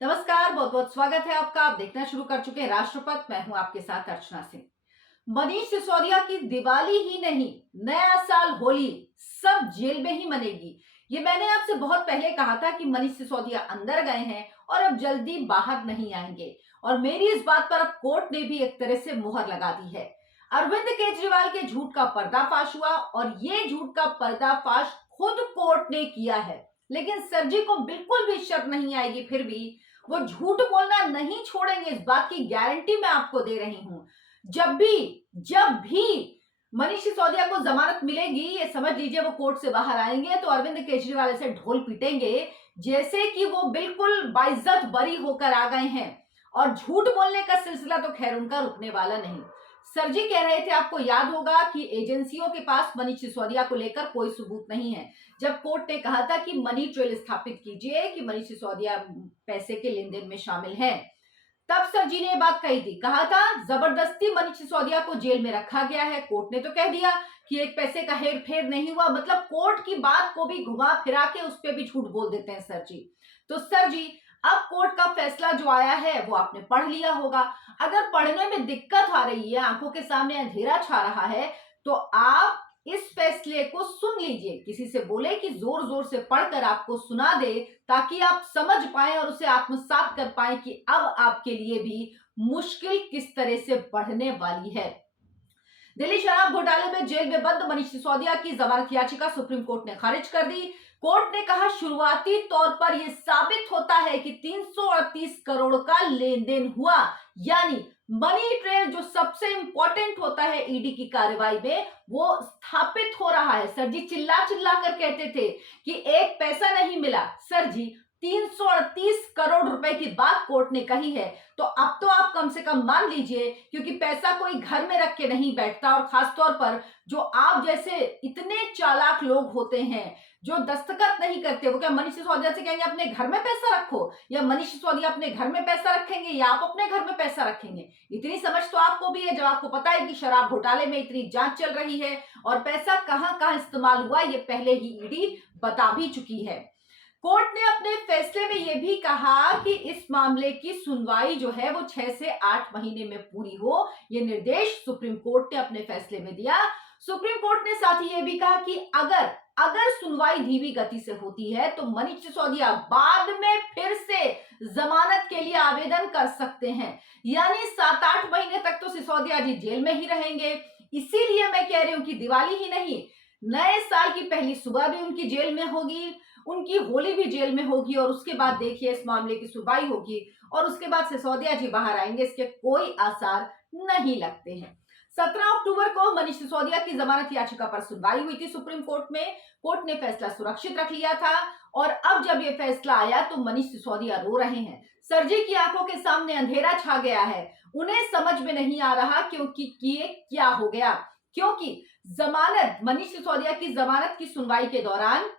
नमस्कार, बहुत बहुत स्वागत है आपका। आप देखना शुरू कर चुके हैं राष्ट्रपति। मैं हूं आपके साथ अर्चना सिंह। मनीष सिसोदिया की दिवाली ही नहीं, नया साल, होली सब जेल में ही मनेगी। ये मैंने आपसे बहुत पहले कहा था कि मनीष सिसोदिया अंदर गए हैं और अब जल्दी बाहर नहीं आएंगे। और मेरी इस बात पर अब कोर्ट ने भी एक तरह से मुहर लगा दी है। अरविंद केजरीवाल के झूठ का पर्दाफाश हुआ और ये झूठ का पर्दाफाश खुद कोर्ट ने किया है। लेकिन सर जी को बिल्कुल भी शर्म नहीं आएगी, फिर भी वो झूठ बोलना नहीं छोड़ेंगे, इस बात की गारंटी मैं आपको दे रही हूं। जब भी मनीष सिसोदिया को जमानत मिलेगी, ये समझ लीजिए वो कोर्ट से बाहर आएंगे तो अरविंद केजरीवाल से ढोल पीटेंगे जैसे कि वो बिल्कुल बाइज्जत बरी होकर आ गए हैं। और झूठ बोलने का सिलसिला तो खैर उनका रुकने वाला नहीं। सर जी कह रहे थे, आपको याद होगा कि एजेंसियों के पास मनीष सिसोदिया को लेकर कोई सबूत नहीं है। जब कोर्ट ने कहा था कि मनी ट्रेल स्थापित कीजिए कि मनीष सिसोदिया पैसे के लेन देन में शामिल हैं, तब सर जी ने ये बात कही थी। कहा था जबरदस्ती मनीष सिसोदिया को जेल में रखा गया है। कोर्ट ने तो कह दिया कि एक पैसे का हेर फेर नहीं हुआ। मतलब कोर्ट की बात को भी घुमा फिरा के उस पर भी झूठ बोल देते हैं सर जी। तो सर जी, अब कोर्ट का फैसला जो आया है वो आपने पढ़ लिया होगा। अगर पढ़ने में दिक्कत आ रही है, आंखों के सामने अंधेरा छा रहा है, तो आप इस फैसले को सुन लीजिए। किसी से बोले कि जोर जोर से पढ़कर आपको सुना दे, ताकि आप समझ पाए और उसे आत्मसात कर पाए कि अब आपके लिए भी मुश्किल किस तरह से बढ़ने वाली है। दिल्ली शराब घोटाले में जेल में बंद मनीष सिसोदिया की जमानत याचिका सुप्रीम कोर्ट ने खारिज कर दी। कोर्ट ने कहा, शुरुआती तौर पर यह साबित होता है कि 338 करोड़ का लेन देन हुआ। यानी मनी ट्रेल जो सबसे इंपॉर्टेंट होता है ईडी की कार्रवाई में, वो स्थापित हो रहा है। सर जी चिल्ला चिल्ला कर कहते थे कि एक पैसा नहीं मिला। सर जी 338 करोड़ रुपए की बात कोर्ट ने कही है, तो अब तो आप कम से कम मान लीजिए, क्योंकि पैसा कोई घर में रख के नहीं बैठता। और खासतौर पर जो आप जैसे इतने चालाक लोग होते हैं जो दस्तखत नहीं करते, वो क्या मनीष सिसोदिया से कहेंगे अपने घर में पैसा रखो, या मनीष सिसोदिया अपने घर में पैसा रखेंगे, या आप अपने घर में पैसा रखेंगे? इतनी समझ तो आपको भी है। जब आपको पता है कि शराब घोटाले में इतनी जांच चल रही है और पैसा कहां कहां इस्तेमाल हुआ, ये पहले ही ईडी बता भी चुकी है। कोर्ट ने अपने फैसले में यह भी कहा कि इस मामले की सुनवाई जो है वो 6 से 8 महीने में पूरी हो। यह निर्देश सुप्रीम कोर्ट ने अपने फैसले में दिया। सुप्रीम कोर्ट ने साथ ही यह भी कहा कि अगर सुनवाई धीमी गति से होती है तो मनीष सिसोदिया बाद में फिर से जमानत के लिए आवेदन कर सकते हैं। यानी 7-8 महीने तक तो सिसोदिया जी जेल में ही रहेंगे। इसीलिए मैं कह रही हूं कि दिवाली ही नहीं, नए साल की पहली सुबह भी उनकी जेल में होगी, उनकी होली भी जेल में होगी, और उसके बाद देखिए इस मामले की सुनवाई होगी और उसके बाद सिसोदिया जी बाहर आएंगे। इसके कोई आसार नहीं लगते हैं। 17 अक्टूबर को मनीष सिसोदिया की जमानत याचिका पर सुनवाई हुई थी सुप्रीम कोर्ट में। कोर्ट ने फैसला सुरक्षित रख लिया था और अब जब ये फैसला आया तो मनीष सिसोदिया रो रहे हैं। सर जी की आंखों के सामने अंधेरा छा गया है। उन्हें समझ में नहीं आ रहा क्योंकि ये क्या हो गया, क्योंकि मनीष सिसोदिया की जमानत की सुनवाई के दौरान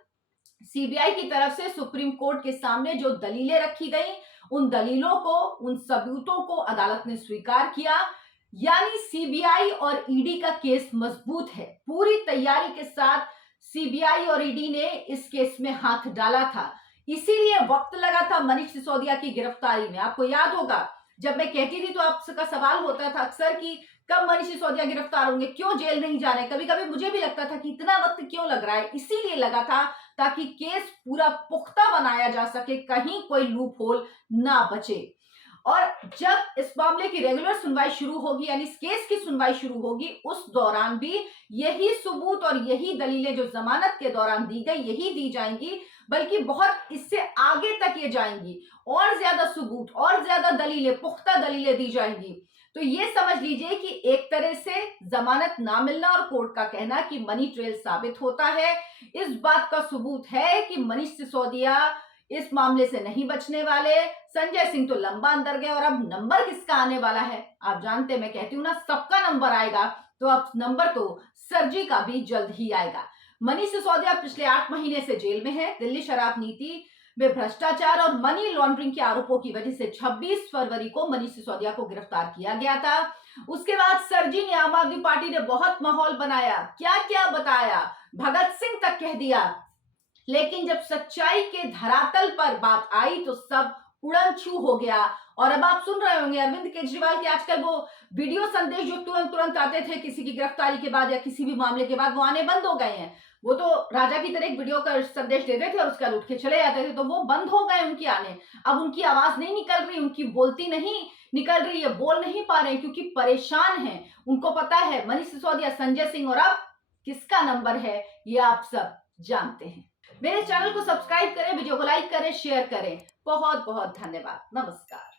सीबीआई की तरफ से सुप्रीम कोर्ट के सामने जो दलीलें रखी गई, उन दलीलों को, उन सबूतों को अदालत ने स्वीकार किया। यानी सीबीआई और ईडी का केस मजबूत है। पूरी तैयारी के साथ सीबीआई और ईडी ने इस केस में हाथ डाला था। इसीलिए वक्त लगा था मनीष सिसोदिया की गिरफ्तारी में। आपको याद होगा जब मैं कहती थी तो आपका सवाल होता था अक्सर कि कब मनीष सिसोदिया गिरफ्तार होंगे, क्यों जेल नहीं जा रहे। कभी कभी मुझे भी लगता था कि इतना वक्त क्यों लग रहा है। इसीलिए लगा था ताकि केस पूरा पुख्ता बनाया जा सके, कहीं कोई लूप होल ना बचे। और जब इस मामले की रेगुलर सुनवाई शुरू होगी, यानी इस केस की सुनवाई शुरू होगी, उस दौरान भी यही सबूत और यही दलीलें जो जमानत के दौरान दी गई यही दी जाएंगी, बल्कि बहुत इससे आगे तक ये जाएंगी। और ज्यादा सबूत और ज्यादा दलीलें, पुख्ता दलीलें दी जाएंगी। तो ये समझ लीजिए कि एक तरह से जमानत ना मिलना और कोर्ट का कहना कि मनी ट्रेल साबित होता है, इस बात का सबूत है कि मनीष सिसोदिया इस मामले से नहीं बचने वाले। संजय सिंह तो लंबा अंदर गए और अब नंबर किसका आने वाला है आप जानते हैं। मैं कहती हूं ना, सबका नंबर आएगा, तो अब नंबर तो सर जी का भी जल्द ही आएगा। मनीष सिसोदिया पिछले 8 महीने से जेल में है। दिल्ली शराब नीति में भ्रष्टाचार और मनी लॉन्ड्रिंग के आरोपों की वजह से 26 फरवरी को मनीष सिसोदिया को गिरफ्तार किया गया था। उसके बाद सर जी ने, आम आदमी पार्टी ने बहुत माहौल बनाया, क्या क्या बताया, भगत सिंह तक कह दिया। लेकिन जब सच्चाई के धरातल पर बात आई तो सब उड़न छू हो गया। और अब आप सुन रहे होंगे अरविंद केजरीवाल के आजकल वो वीडियो संदेश जो तुरंत तुरंत आते थे किसी की गिरफ्तारी के बाद या किसी भी मामले के बाद, वो आने बंद हो गए हैं। वो तो राजा की तरह एक वीडियो का संदेश देते थे और उसका उठ के चले जाते थे, तो वो बंद हो गए उनकी आने। अब उनकी आवाज नहीं निकल रही, उनकी बोलती नहीं निकल रही है, बोल नहीं पा रहे क्योंकि परेशान हैं। उनको पता है मनीष सिसोदिया, संजय सिंह और अब किसका नंबर है ये आप सब जानते हैं। मेरे चैनल को सब्सक्राइब करें, वीडियो को लाइक करें, शेयर करें। बहुत बहुत धन्यवाद। नमस्कार।